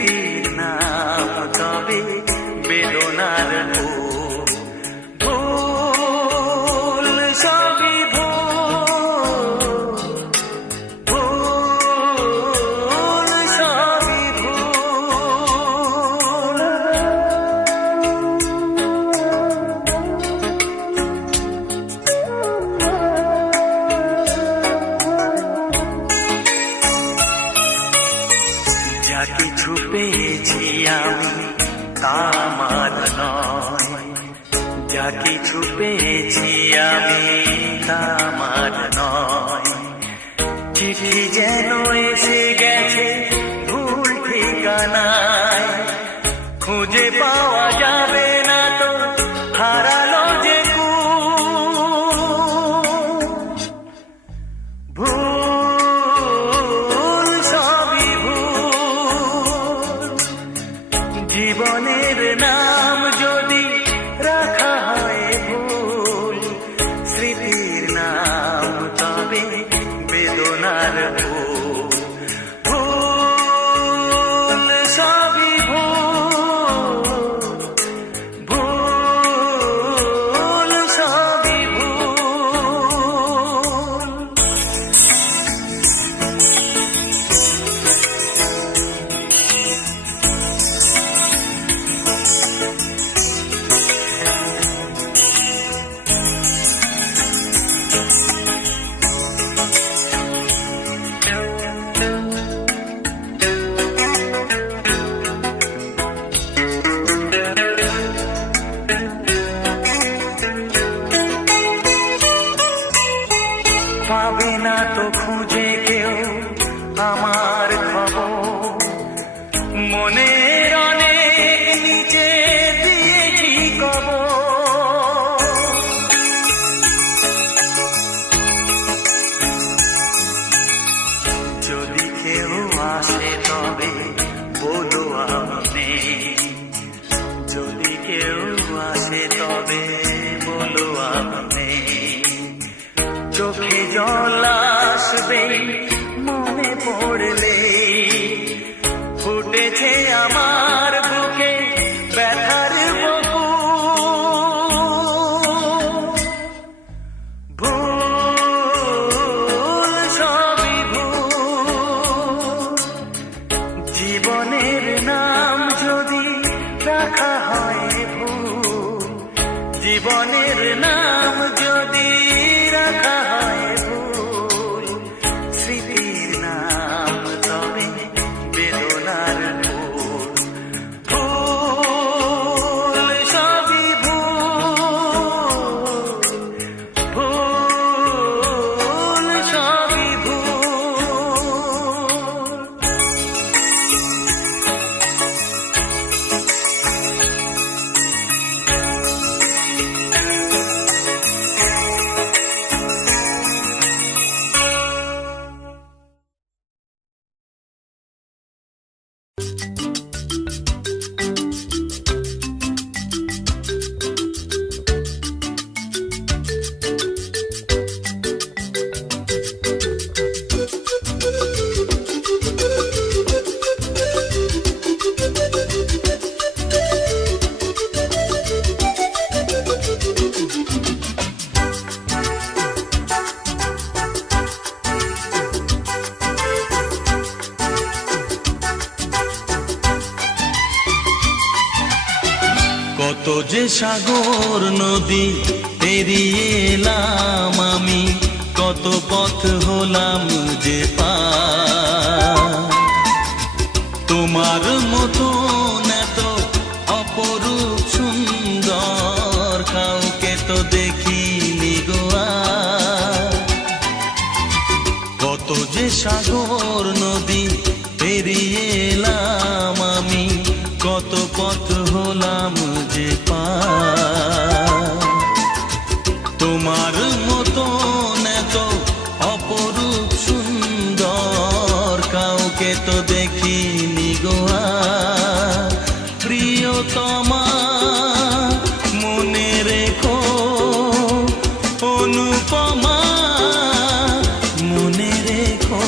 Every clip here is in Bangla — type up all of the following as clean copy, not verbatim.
স্মৃতির নাম তবে বেদনার ভুল সবই ভুল সবই ভুল। যা কিছু পেয়েছি আমি তা আমার নয়, যা কিছু পেয়েছি আমি তা আমার নয়। চিঠি যেন এসে গেছে ভুল ঠিকানায়, খুঁজে পাওয়া যাবে না তো হারালো যে ভুল সবই ভুল। জীবনের নাম যদি রাখা হয় ভুল, স্মৃতির নাম তবে বেদনার ভুল। ভুল সবই ভুল, ভুল সবই ভুল। পাবে না তো খুঁজে কেউ আমার খবর, মনের অনেক নিচে দিয়েছি কবর। যদি কেউ আসে তবে বলো আমি নেই, যদি কেউ আসে তবে বলো আমি নেই। চোখে জল আসবে মনে পড়লে, ফুটেছে আমার বুকে ব্যথার ভুল সবই ভুল। জীবনের নাম যদি রাখা হয় ভুল, জীবনের নাম যদি রাখা হয় ভুল, স্মৃতির নাম তবে বেদনার ভুল। ভুল সবই ভুল, ভুল সবই ভুল। কত যে সাগর নদী পেরিয়ে এলাম আমি, কত পথ হলাম যে পার। তোমার মতো এত অপরূপ সুন্দর কাউকে তো দেখিনি গো আর। কত যে সাগর নদী পেরিয়ে এলাম আমি, কত পথ হলাম যে পার। তোমার মতো এত অপরূপ সুন্দর কাউকে তো দেখিনি গো আর। প্রিয়তমা মনে রেখো, অনুপমা মনে রেখো।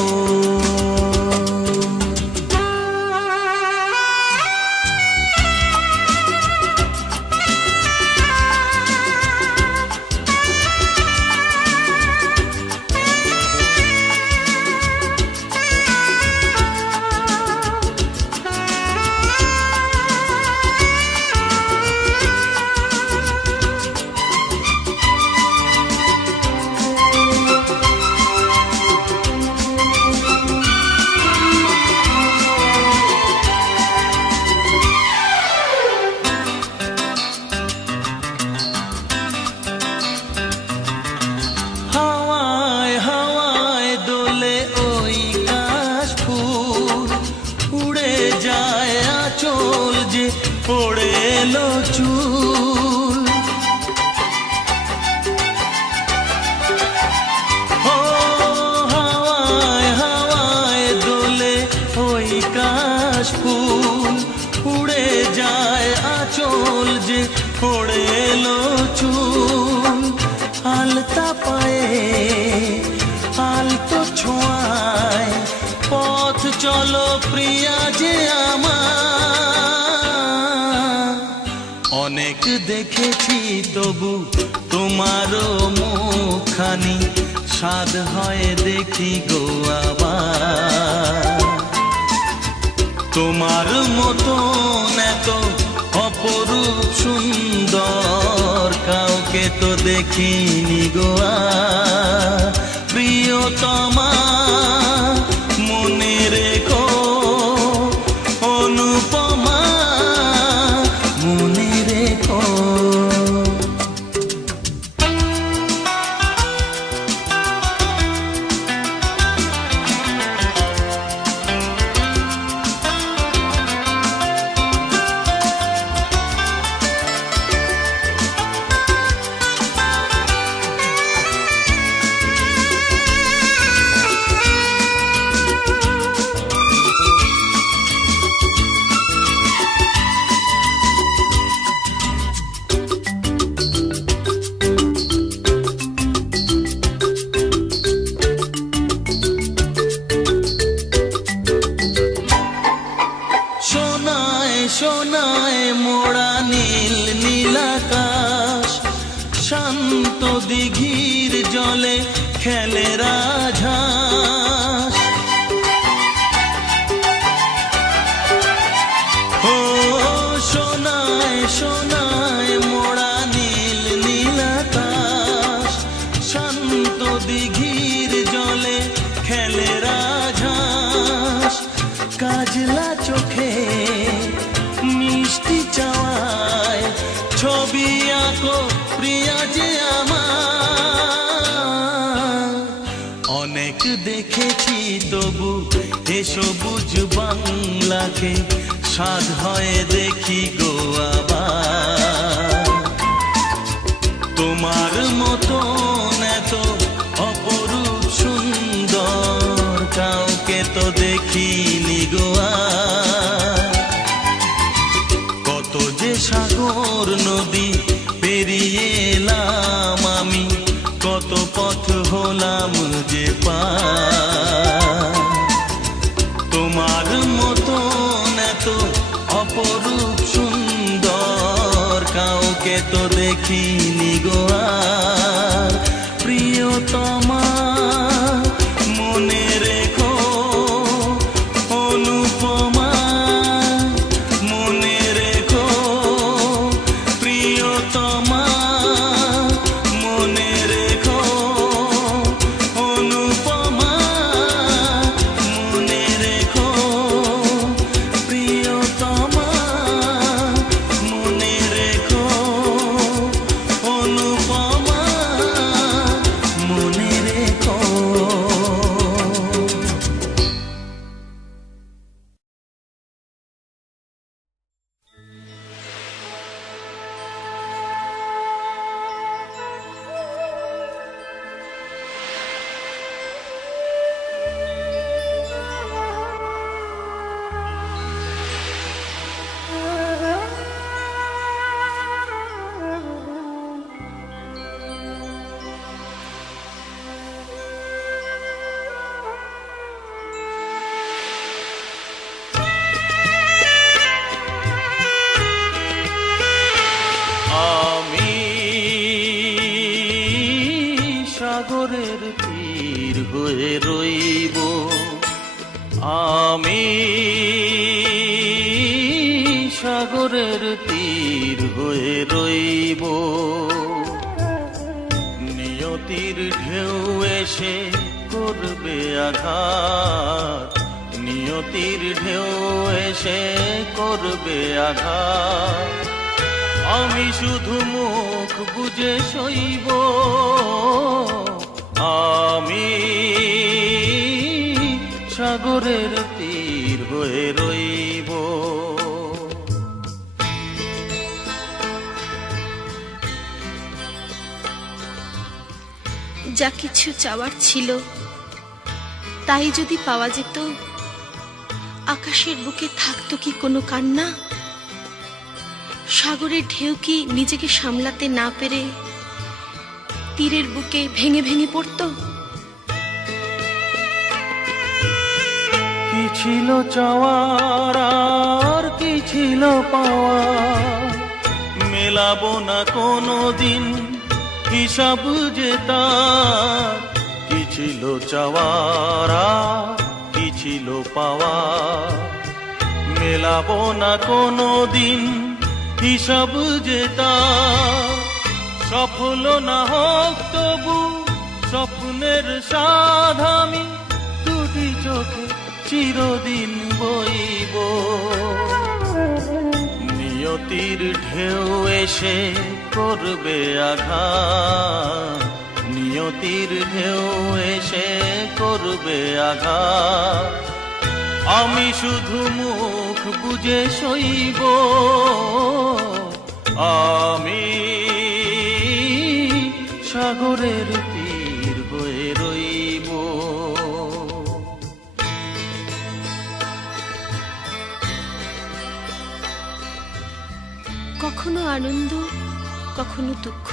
ওড়ে এলো চুল। ও হাওয়ায় হাওয়ায় দোলে ওই কাশফুল, উড়ে যায় আঁচল যে ওড়ে এলো চুল। আলতা পায়ে আলতো ছোঁয়ায় পথ চলো প্রিয়া যে আমার। অনেক দেখেছি তবু তোমারও মুখখানি, স্বাদ হয় দেখি গো আবার। তোমার মতন এত অপরূপ সুন্দর কাউকে তো দেখিনি গো আর। প্রিয়তমা মনে রেখো, অনুপমা মনে রেখো। সোনায় মোড়া নীল নীলাকাশ, শান্ত দিঘির জলে খেলে রাজহাঁস। ও সোনায় সোনায় মোড়া নীল নীলাকাশ, শান্ত দিঘির জলে খেলে রাজহাঁস। কাজলা চোখে মিষ্টি চাওয়ায় ছবি আঁকো প্রিয়া যে আমার। অনেক দেখেছি তবু এ সবুজ বাংলাকে, স্বাদ হয় দেখি গো আবার। তোমার মতন এত অপরূপ সুন্দর কাউকে তো দেখিনি গো আর। কত যে সাগর নদী পেরিয়ে এলাম আমি, কত পথ হলাম যে পার। তোমার মতন এত অপরূপ সুন্দর কাউকে তো দেখিনি গো আর। প্রিয়তমা মনে রেখো, অনুপমা মনে রেখো। প্রিয়তমা মনে রেখো, অনুপমা মনে রেখো। প্রিয়তমা মনে রেখো, অনুপমা মনে রেখো। আমি সাগরের তীর হয়ে রইব, আমি সাগরের তীর হয়ে রইব। নিয়তির ঢেউ এসে করবে আঘাত, নিয়তির ঢেউ এসে করবে আঘাত। আমি শুধু মুখ বুজে সইব, আমি সাগরের তীর হয়ে রইব। যা কিছু চাওয়ার ছিল তাই যদি পাওয়া যেত, আকাশের বুকে থাকতো কি কোনো কান্না? সাগরের ঢেউ কি নিজেকে সামলাতে না পেরে তীরের বুকে ভেঙে ভেঙে পড়তো? কি ছিল চাওয়ার আর কি ছিল পাওয়া, মেলাবো না কোনো দিন হিসাব যে তার। কি ছিল চাওয়ার আর কি ছিল পাওয়া, মেলাবো না কোনো দিন হিসাব যে তার। সফল না হোক তবু স্বপ্নের সাধ আমি দুটি চোখে চিরদিন বইব। নিয়তির ঢেউ এসে করবে আঘাত, নিয়তির ঢেউ এসে করবে আঘাত। আমি শুধু মুখ বুজে সইব, আমি সাগরের তীর হয়ে রইব। কখনো আনন্দ, কখনো দুঃখ।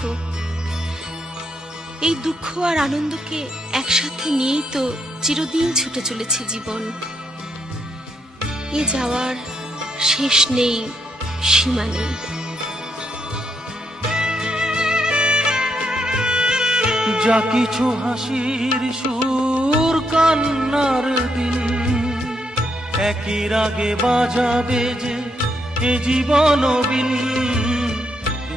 এই দুঃখ আর আনন্দকে একসাথে নিয়েই তো চিরদিন ছুটে চলেছে জীবন। এ যাওয়ার শেষ নেই, সীমা নেই। যা কিছু হাসির সুর কান্নার দিন, একই রাগে বাজাবে যে এ জীবন বিন।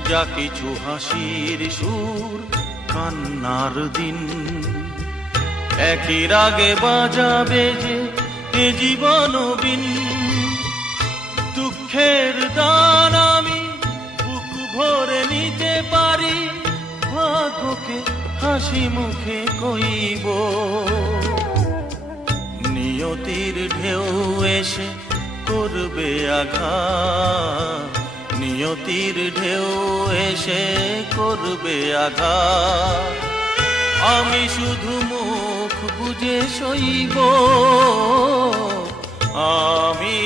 যা কিছু হাসির সুর কান্নার দিন, একই রাগে বাজাবে যে এ জীবন বিন। দুঃখের দান আমি বুক ভরে নিতে পারি, ভাগ্যকে হাসি মুখে কইব। নিয়তির ঢেউ এসে করবে আঘাত, নিয়তির ঢেউ এসে করবে আঘাত। আমি শুধু মুখ বুজে সইব, আমি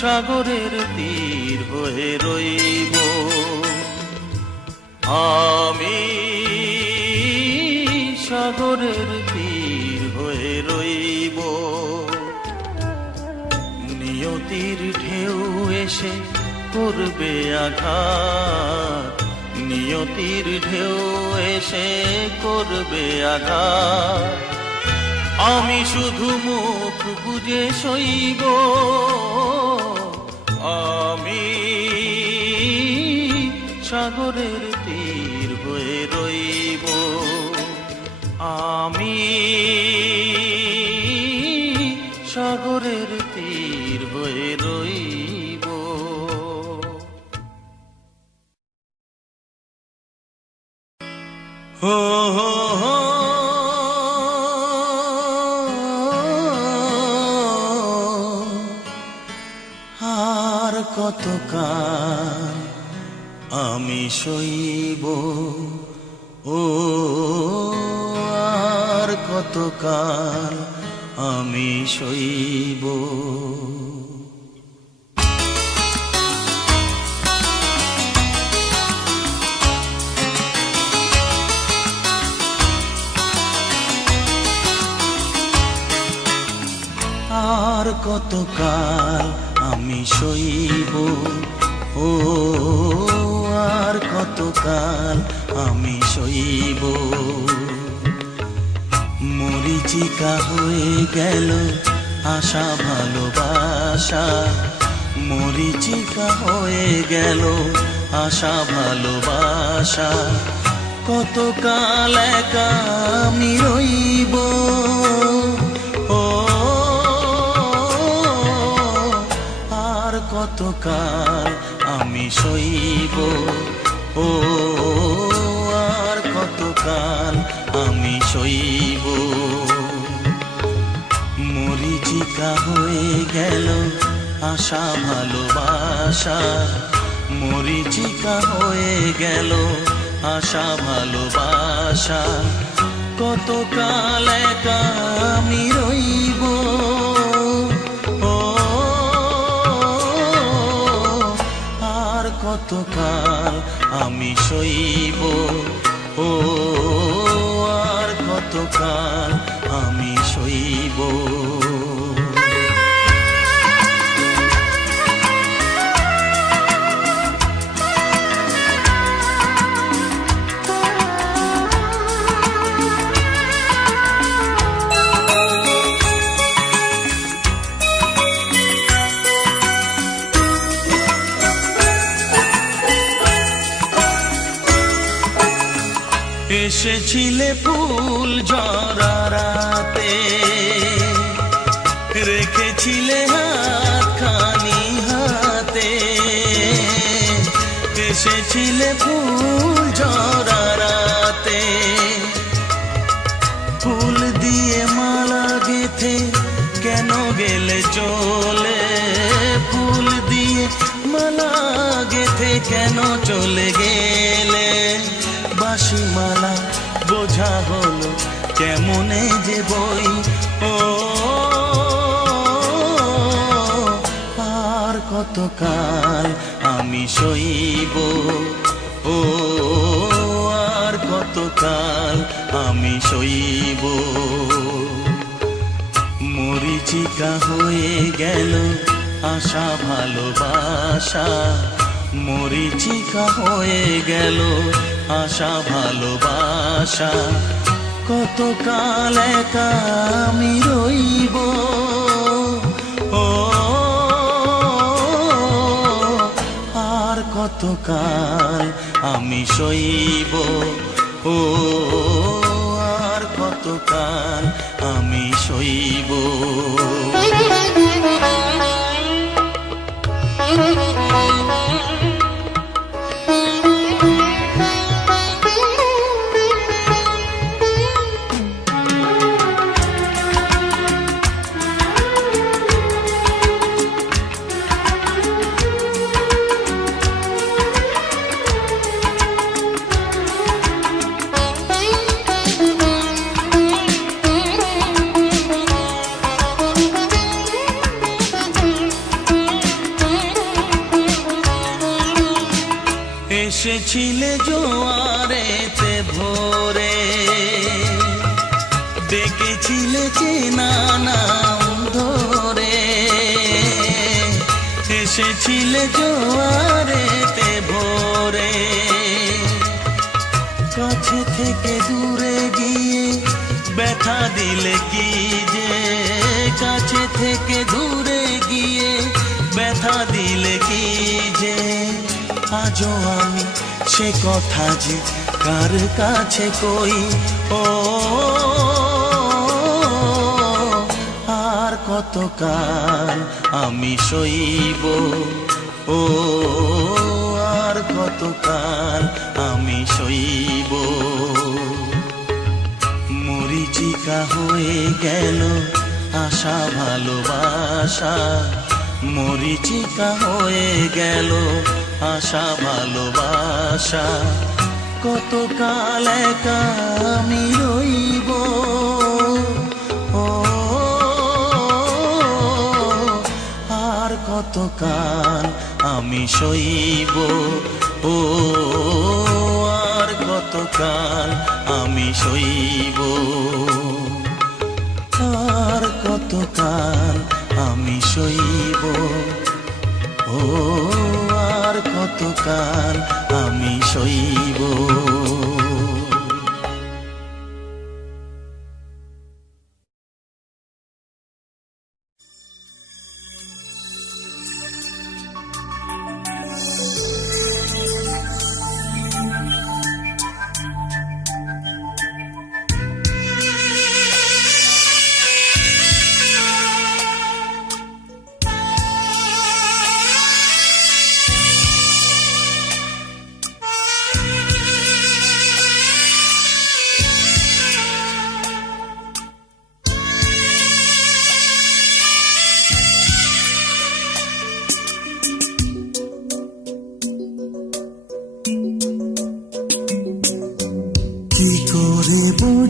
সাগরের তীর হয়ে রইব। আমি সাগরের তীর হয়ে রইব। নিয়তির ঢেউ এসে করবে আঘাত, নিয়তির ঢেউ এসে করবে আঘাত। আমি শুধু মুখ বুজে সইব, আমি সাগরের তীর হয়ে রইব। আমি সাগরের তীর হয়ে রইব। হো হো হো আর কতকাল আমি সইব, ও আর কতকাল আমি সইব। আর কতকাল আমি সইব, ও আর কতকাল আমি সইব। মরিচিকা হয়ে গেল আশা ভালোবাসা, মরিচিকা হয়ে গেল আশা ভালোবাসা। কতকাল একা আমি রইব, ও আর কতকাল আমি সইব, ও আর কতকাল আমি সইব। মরিচিকা হয়ে গেল আশা ভালোবাসা, মরিচিকা হয়ে গেল আশা ভালোবাসা, কতকাল একা আমি রইব, ও আর কতকাল আমি সইব, ও আর কতকাল আমি সইব। এসেছিলে ফুল জরারাতে, রেখেছিলে হাতখানি হাতে, এসেছিলে ফুল জরারাতে, ফুল দিয়ে মালা গেথে কেন গেলে চলে, ফুল দিয়ে মালা গেথে কেন চলে গেলে, বাঁশি মালা বোঝা হলো কেমনে যে বই, ও আর কতকাল আমি সইব, ও আর কতকাল আমি সইব। মরিচিকা হয়ে গেল আশা ভালোবাসা, মরিচিকা হয়ে গেল আশা ভালোবাসা, কতকাল একা আমি রইব, ও আর কতকাল আমি সইব, ও আর কতকাল আমি সইব। এসেছিলে জোয়ারেতে ভোরে, ডেকেছিলে চেনা নাম ধরে, এসেছিলে জোয়ারেতে ভোরে, কাছে থেকে দূরে গিয়ে ব্যথা দিলে কি যে, কাছে থেকে দূরে গিয়ে ব্যথা দিলে কি যে, আজও আমি সে কথা যে কার কাছে কই, ও আর কতকাল আমি সইব, ও আর কতকাল আমি সইব। মরিচিকা হয়ে গেল আশা ভালোবাসা, মরিচিকা হয়ে গেল আশা ভালোবাসা, কতকাল একা আমি রইব, ও আর কতকাল আমি সইব, ও আর কতকাল আমি সইব, আর কতকাল আমি সইব, ও আর কতকাল আমি সইব।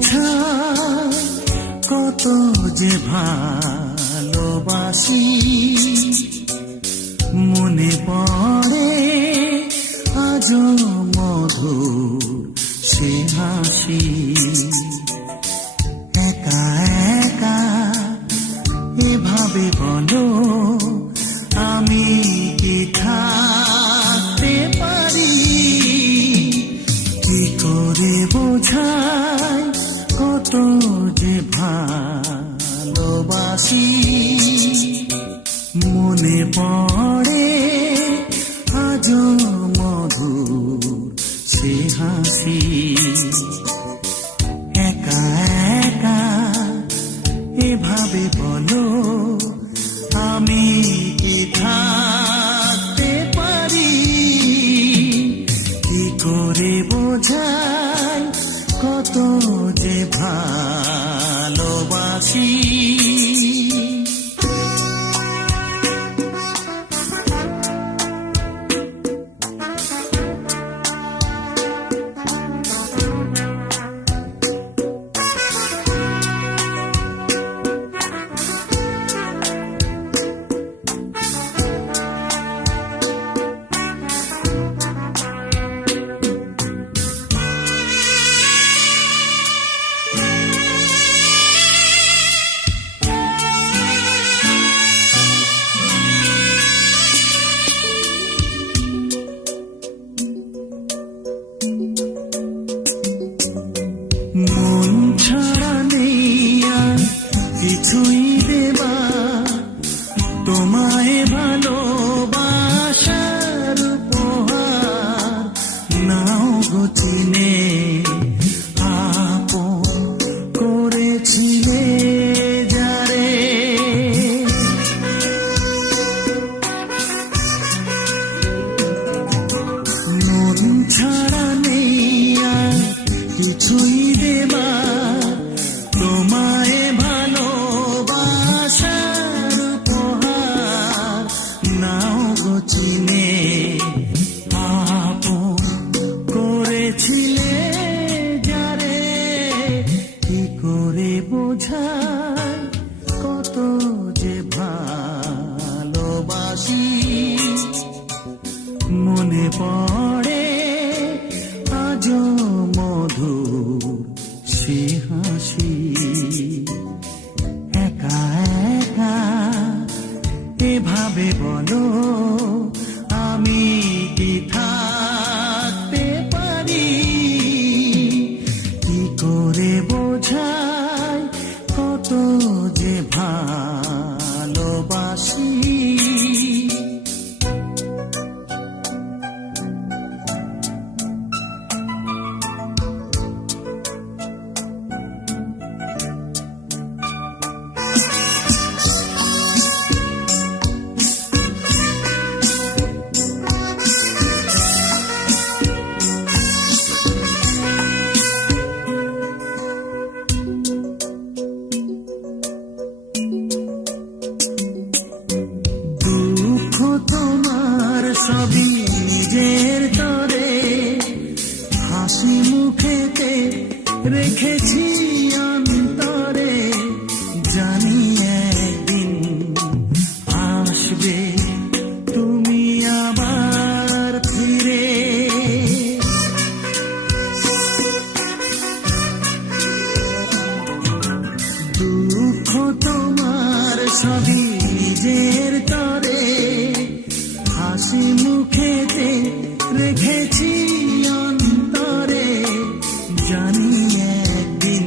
বোঝায় কত যে ভালোবাসি, মনে পড়ে আজও মধুর সে হাসি। একা একা এভাবে বলো আমি কি থাকতে পারি, কি করে বোঝাই কত যে ভালোবাসি। মনে পড়ে আজও মধুর সে হাসি। একা একা এভাবে বলো আমি কি থাকতে পারি, কি করে বোঝাই কত যে ভালোবাসি। মন ছাড়া নেই আর কিছুই দেবা, তোমায় ভালোবাসার উপহার নাও গো চিনে। আপন করেছিলে যারে, মন ছাড়া নেই আর কিছুই দেবা, তোমায় ভালোবাসার উপহার নাও গো চিনে। আপন করেছিলে যারে, কি করে বোঝাই কত যে ভালোবাসি। মনে পড়ে আজও মধুর সে হাসি। একা একা এভাবে বলো আমি কি থাকতে পারি, কি করে বোঝাই কত যে ভালোবাসি। দুঃখ তোমার সবই নিজের তরে, হাসি মুখেতে রেখেছি অন্তরে। জানি একদিন আসবে তুমি আবার ফিরে, দুঃখ তোমার সবই নিজের তরে, হাসি মুখেতে রেখেছি অন্তরে। জানি একদিন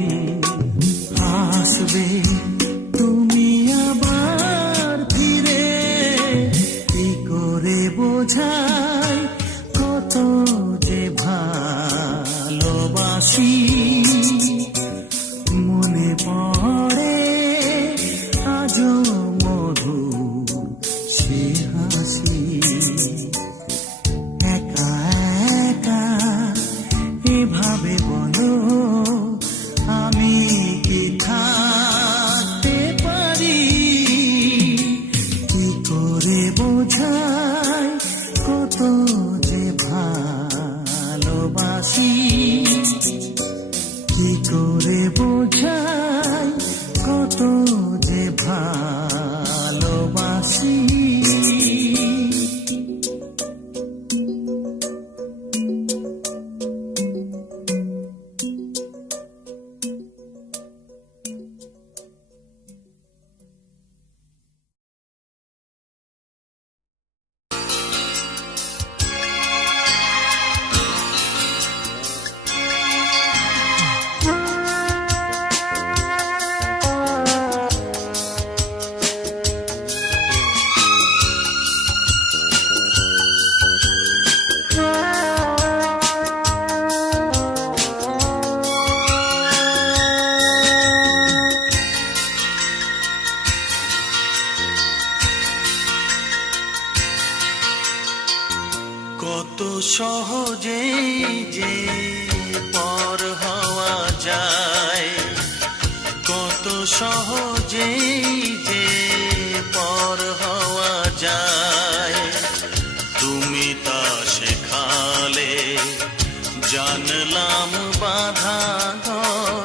আসবে তুমি আবার ফিরে, কি করে বোঝাই কত যে ভালোবাসি। মনে পড়ে আজও মধুর সে হাসি। একা একা এভাবে বলো আমি কি থাকতে পারি, কি করে বোঝাই কত যে ভালোবাসি, কি করে কত সহজেই যে পর হওয়া যায়, কত সহজেই যে পর হওয়া যায়। তুমি তা শেখালে জানলাম বাধা ঘর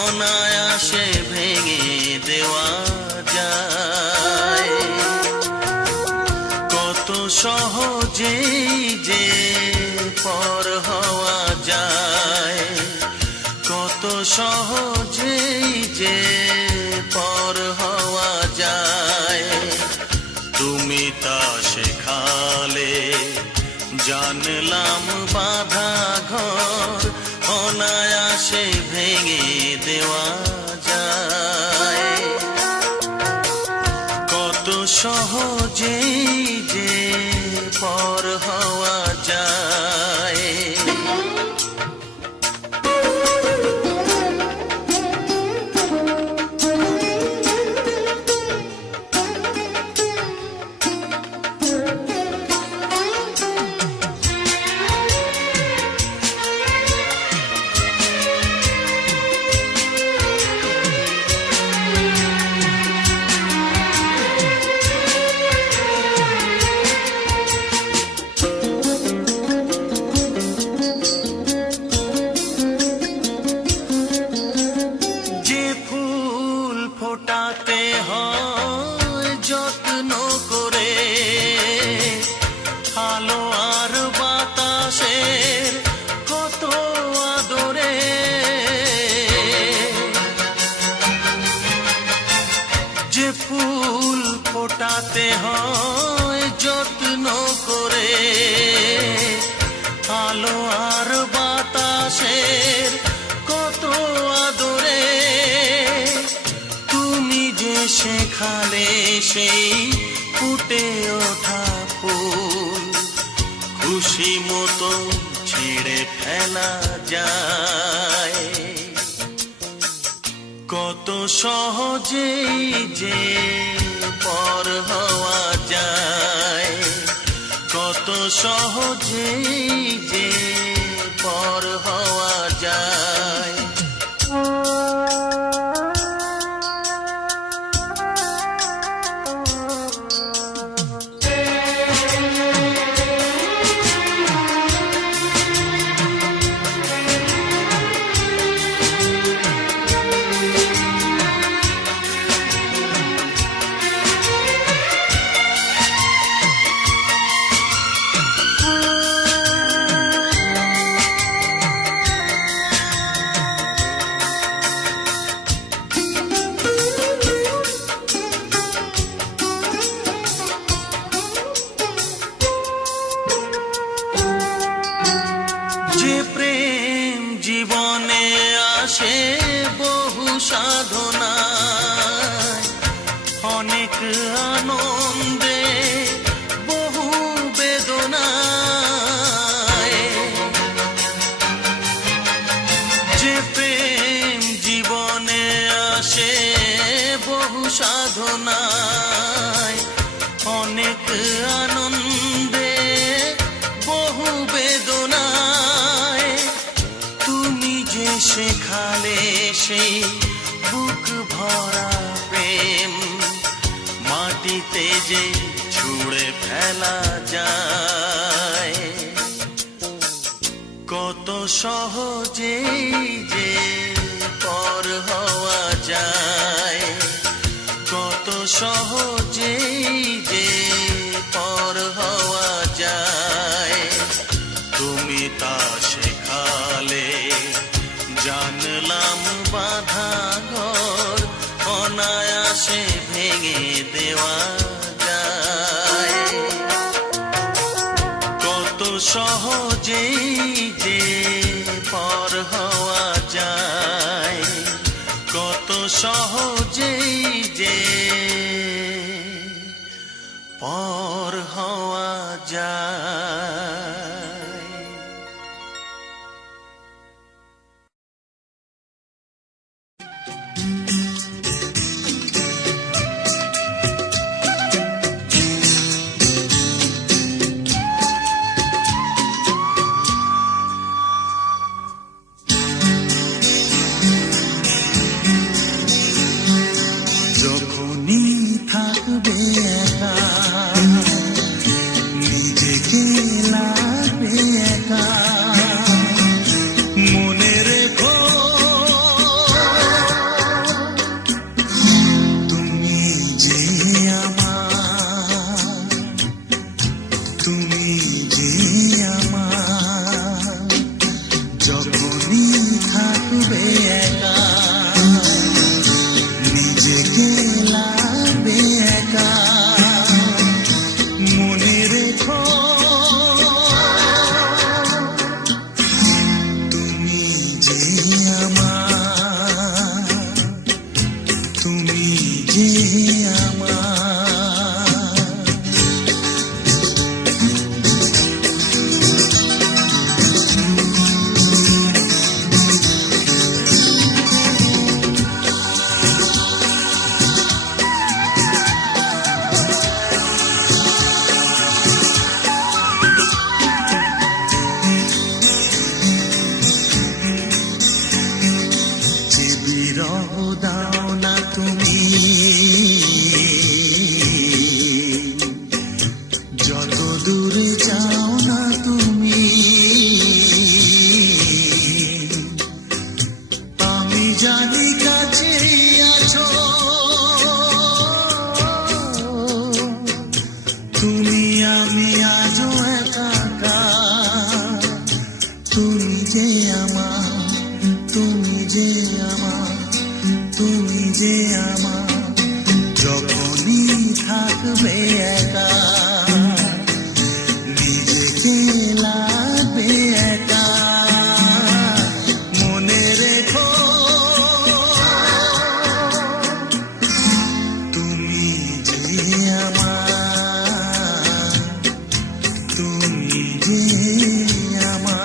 অনায়াসে ভেঙে দেওয়া যায়। কত সহজেই যে পর হওয়া যায়, কত সহজেই যে পর হওয়া যায়। তুমি তা শেখালে জানলাম বাধা ঘর অনায়াসে ভেঙে দেওয়া যায়। কত সহজেই যে পর হওয়া যায়। যে ফুল ফোটাতে হয় যত্ন করে, আলো আর বাতাসের কত আদরে। যে ফুল ফোটাতে হয় যত্ন করে, আলো আর বাতাসের কত আদরে। তুমি যে শেখালে সেই ফুটে ওঠা ফুল খুশি মতো ছিঁড়ে ফেলা যায়। কত সহজেই যে পর হওয়া যায়, কত সহজেই যে পর হওয়া যায়। যে প্রেম জীবনে আসে বহু সাধনায়, অনেক আনন্দে বহু বেদনায়। যে প্রেম জীবনে আসে বহু সাধনায়, অনেক আনন্দে বহু বেদনায়। তুমি যে শেখালে সেই বুক ভরা প্রেম মাটিতে যে ছুঁড়ে ফেলা যায়। কত সহজেই যে পর হওয়া যায়, কত সহজেই যে পর হওয়া যায়। তুমি তা শেখালে জানলাম বাধা ঘর অনায়াসে ভেঙে দেওয়া যায়। কত সহজেই যে পর হওয়া যায়, কত সহজেই যে পর হওয়া যায়। তুমি আমি আজও একাকার, তুমি যে আমার, তুমি যে আমার, তুমি যে আমার, যখনই থাকবে একা নিজেকে লাগবে একা, মনে রেখো তুমি যে আমার, তুমি যে আমার।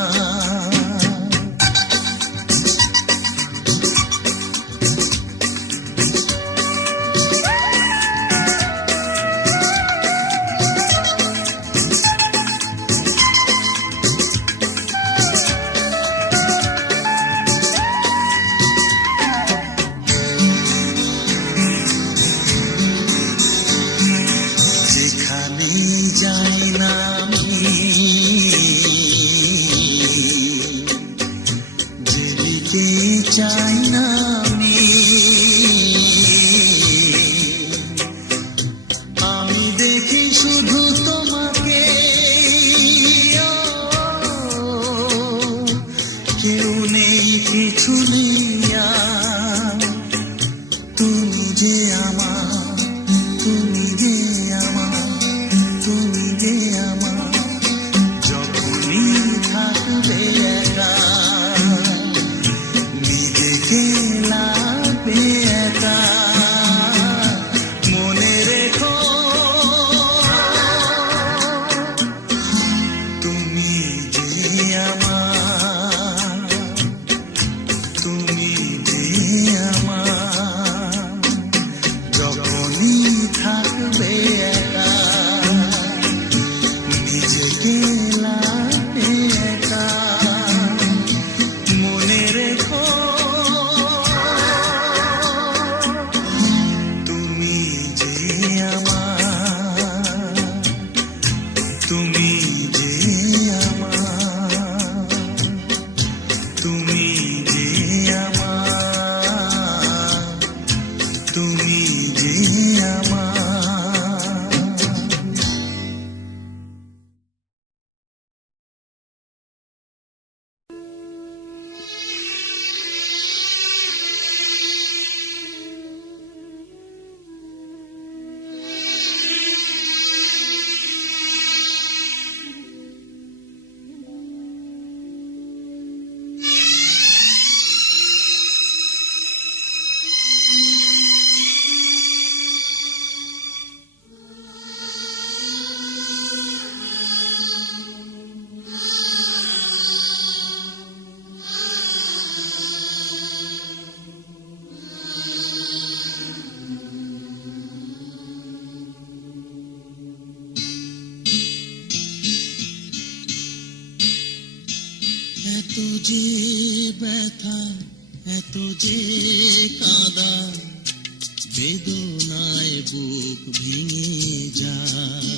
যেখানে যাই না আমি, যেদিকে চাই না আমি, আমি দেখি শুধু তোমাকে, ও, কেউ নেই কিছু নেই আর, তুমি যে আমার, তুমি যে আমার, তুমি যে আমার, যখনই থাকবে একা নিজেকে লাগবে একা, মনে রেখো তুমি যে আমার, তুমি যে আমার, যখনই থাকবে একা নিজেকে লাগবে একা, মনে রেখো তুমি যে আমার, তুমি যে আমার, তুমি যে আমার, তুমি যে আমার। এত যে ব্যথা, এত যে কাঁদা, বেদনায় বুক ভেঙে যায়,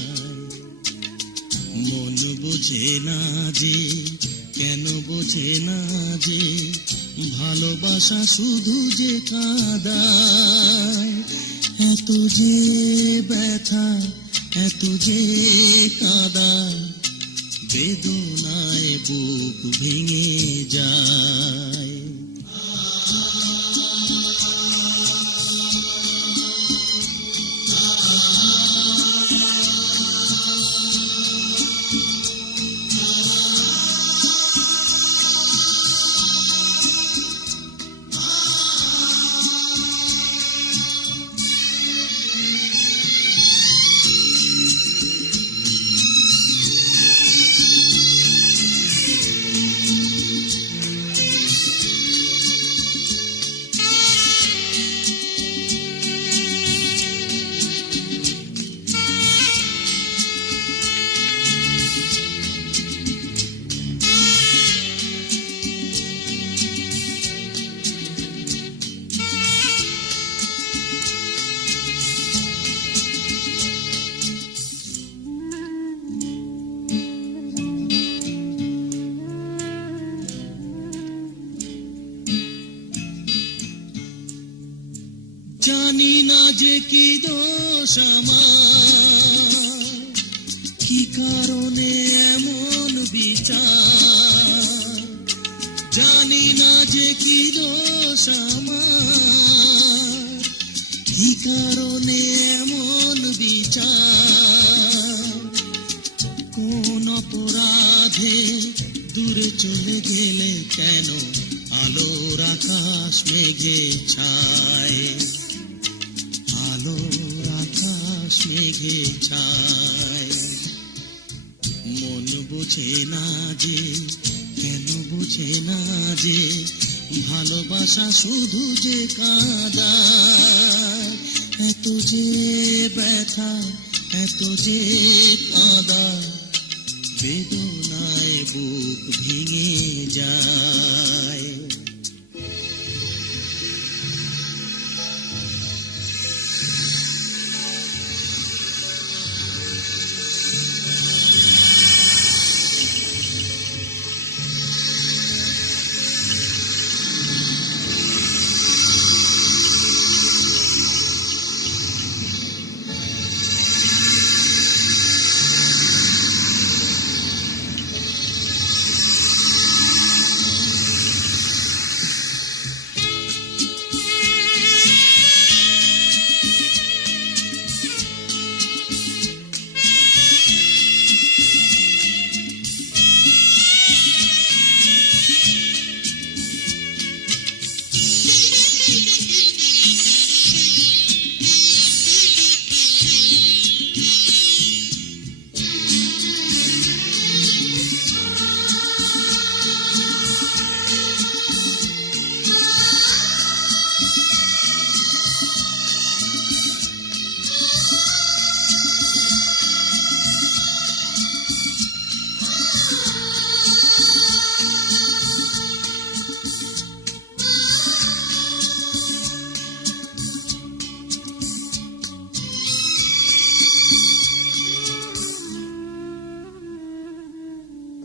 মন বোঝে না যে, কেন বোঝে না যে, ভালোবাসা শুধু যে কাঁদায়, এত যে ব্যথা, এত যে কাঁদা, বেদনায় বুক ভেঙে যায়। জানি না যে কি দোষ আমার, কারণে এমন বিচার, জানি না যে কি দোষ আমার, কি কারণে এমন বিচার, কোন অপরাধে দূরে চলে গেলে কেন আলোর আকাশ মেঘে ছায়, আলোর আকাশ মেঘে ছায়। মন বোঝে না যে, কেন বোঝে না যে, ভালোবাসা শুধু যে কাঁদায়, এত যে ব্যথা, এত যে কাঁদা, বেদনায় বুক ভেঙে যায়।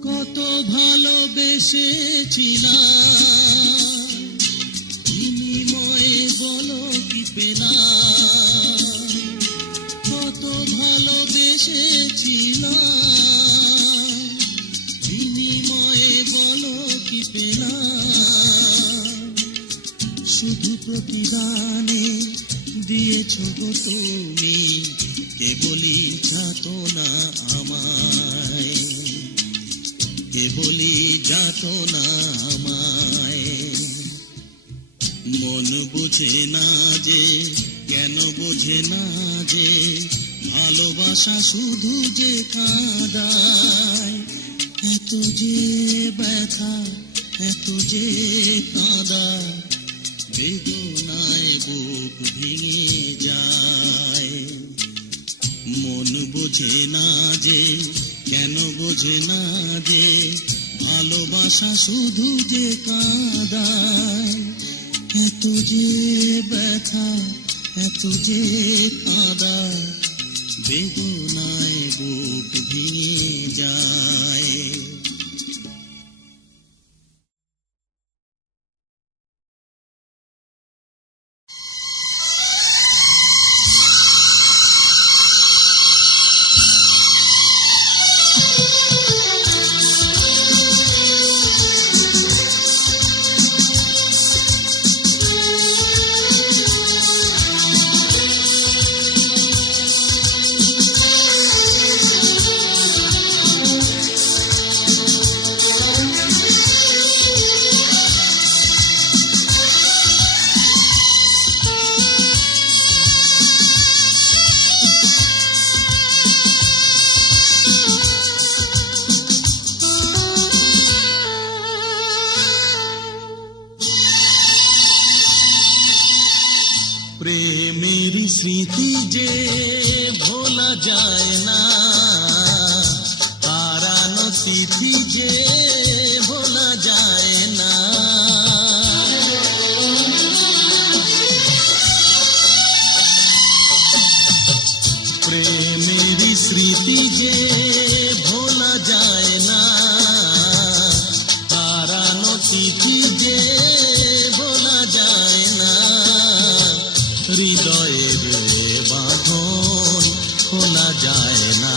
কত ভালোবেসেছিলাম, বিনিময়ে বলো কি পেলাম, কত ভালোবেসেছিলাম, বিনিময়ে বলো কি পেলাম, শুধু প্রতিদানে দিয়েছ গো তুমি কেবলই যাতনা আমায়, কেবলই যাতনা আমায়। মন বোঝে না যে, কেন বোঝে না যে, ভালোবাসা শুধু যে কাঁদায়, এত যে ব্যথা, এত যে কাঁদা, বেদনায় বুক ভেঙে যায়। মন বোঝে না যে, কেন বোঝে না যে, ভালোবাসা শুধু যে কাঁদায়, এত যে ব্যথা, এত যে কাঁদা, বেদনায় বুক ভেঙে যায়। প্রেমের স্মৃতি যে ভোলা যায় না, হারানো তিথি যে ভোলা যায় না, প্রেমের স্মৃতি যে ভোলা যায় না, হারানো তিথি যে ভোলা যায় না, হৃদয়ের বাঁধন খোলা যায় না।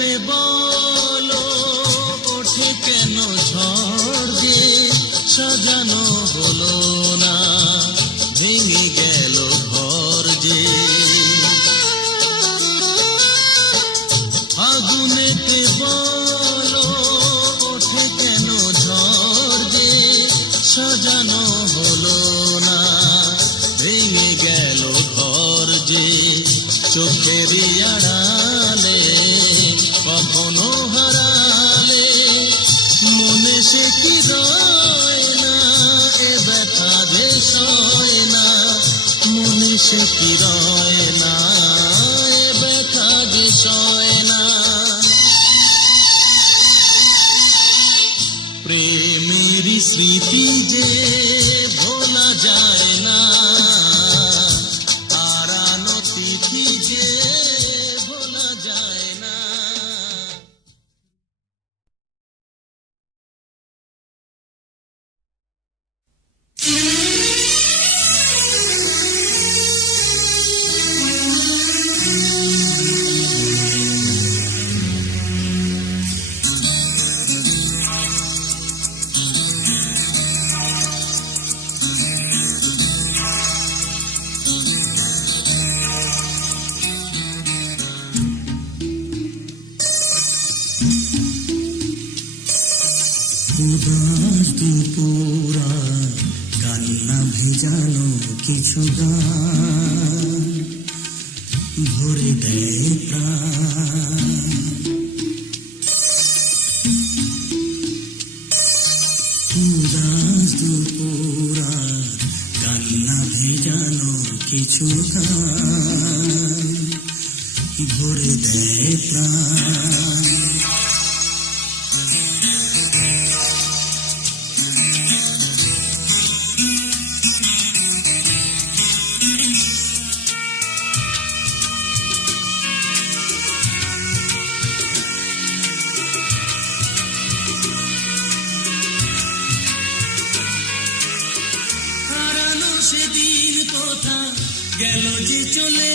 আগুনেতে বলো ওঠে কেন ঝড় যে সাজানো হলো না, ভেঙে গেল ঘর যে। আগুনেতে বলো ওঠে কেন ঝড় যে সাজানো হলো না, ভেঙে গেল ঘর যে। চোখেরই আড়ালে কখনো হারালে মনে সে কি রয় না, এ ব্যথা যে সয় না, মনে সে কি রয় না, এ ব্যথা যে সয় না। প্রেমেরই স্মৃতি যে ভোলা যায় না, হারানো তিথি যে ভোলা যায় না। উদাস দুপুরা কান্না ভেজানো কিছু গান ভরে দেয় প্রাণ। উদাস দুপুরা কান্না ভেজানো কিছু গান ভরে দেয় প্রাণ। সেদিন কথা গেল যে চলে,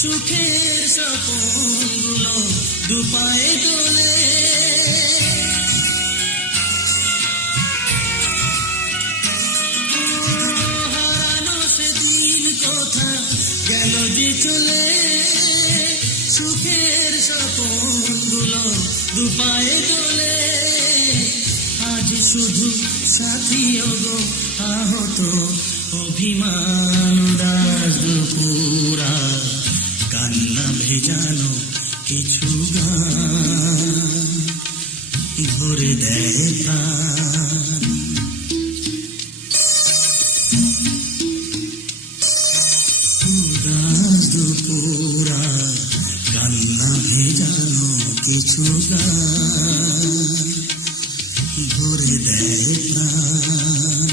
সুখের স্বপনগুলো দুপায়ে দোলে। হারানো সেদিন কথা গেল যে চলে, সুখের স্বপনগুলো দুপায়ে দোলে। আজ শুধু সাথী গো আহত অভিমান। উদাস দুপুরা কান্না ভেজানো কিছু গান ভরে দেয় প্রাণ। উদাস দুপুরা কান্না ভেজানো কিছু গান ভরে দেয় প্রাণ।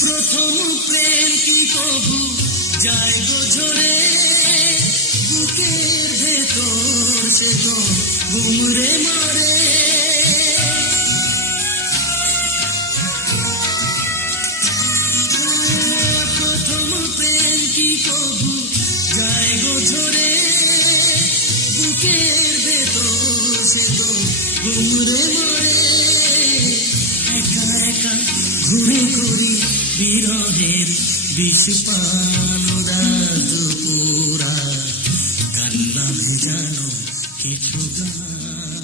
প্রথম প্রেম কি কবু যায় গো ঝরে, বুকের ভেতর সে তো গুমরে মরে। প্রথম প্রেম কি কবু যায় গো ঝরে, বুকের ভেতর সে তো গুমরে মরে। একা একা ঘুরে ঘুরি বিরহের বিষপান। উদাস দুপুরা কান্না ভেজানো কিছু গান।